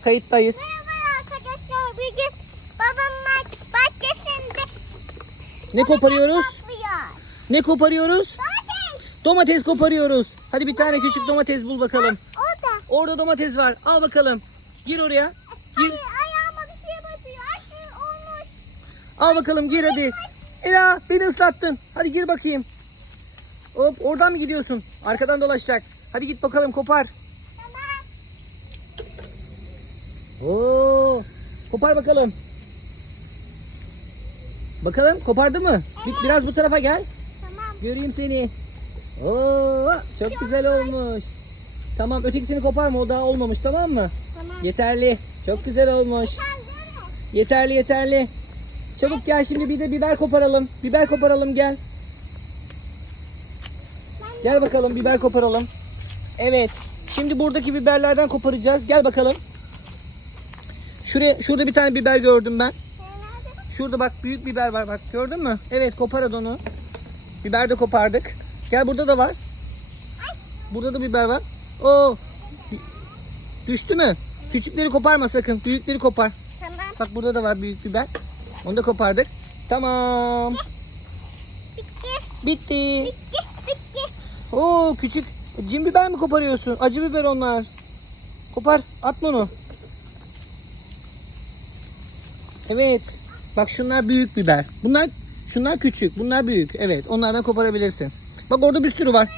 Kayıttayız. Merhaba arkadaşlar. Bugün babamın bahçesinde Ne koparıyoruz? topluyor. Ne koparıyoruz? Domates. Domates koparıyoruz. Hadi bir tane küçük domates bul bakalım. O da. Orada domates var. Al bakalım. Gir oraya. Gir. Ay, ayağıma bir şey batıyor. Şey olmuş. Al bakalım gir hadi. Ela beni ıslattın. Hadi gir bakayım. Hop oradan mı gidiyorsun? Arkadan dolaşacak. Hadi git bakalım kopar. Tamam. Oo, kopar bakalım. Bakalım kopardı mı? Bir- biraz bu tarafa gel. Tamam. Göreyim seni. Oo, çok güzel olmuş. Tamam ötekisini koparma o daha olmamış tamam mı? Tamam. Yeterli. Çok güzel olmuş. Yeterli yeterli. Çabuk gel şimdi bir de biber koparalım. Biber koparalım gel. Gel bakalım biber koparalım. Evet. Şimdi buradaki biberlerden koparacağız. Gel bakalım. Şuraya şurada bir tane biber gördüm ben. Şurada bak büyük biber var bak. Gördün mü? Evet kopar onu. Biber de kopardık. Gel burada da var. Burada da biber var. Oo. Düştü mü? Küçükleri koparma sakın. Büyükleri kopar. Tamam. Bak burada da var büyük biber. Onu da kopardık. Tamam. Bitti. Bitti. Bitti. Bitti. Oo küçük. Cin biber mi koparıyorsun? Acı biber onlar. Kopar. Atma onu. Evet. Bak şunlar büyük biber. Bunlar şunlar küçük. Bunlar büyük. Evet. Onlardan koparabilirsin. Bak orada bir sürü var.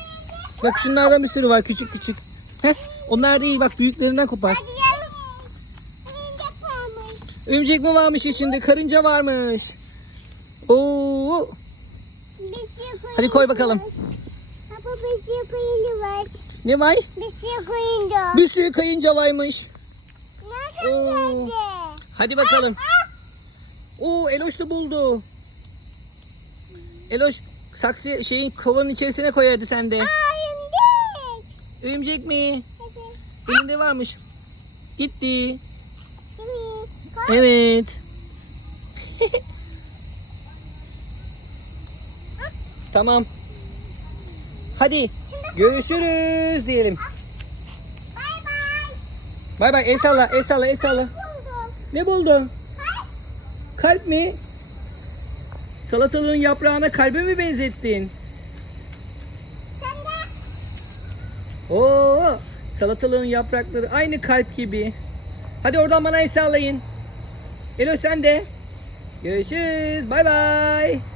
Bak şunlardan bir sürü var. Küçük küçük. Heh. Onlar değil. Bak büyüklerinden kopar. Örümcek mi varmış içinde? Karınca varmış. Oo. Hadi koy bakalım. Baba bir şey koyun var. Ne var? Bir koyun da. Bir sürü kayınca varmış. Nereden geldi? Hadi bakalım. Oo Eloş da buldu. Eloş saksı şeyin kovanın içerisine koy hadi sen de. Oyuncak. Örümcek mi? Hadi. Elinde varmış. Gitti. Evet. tamam. Hadi görüşürüz diyelim. Bay bay. Bay bay el salla el salla el salla. Ne buldun? Kalp. Mi? Salatalığın yaprağına kalbe mi benzettin? Oo, salatalığın yaprakları aynı kalp gibi. Hadi oradan bana el sallayın. Elo sen de. Görüşürüz. Bay bay.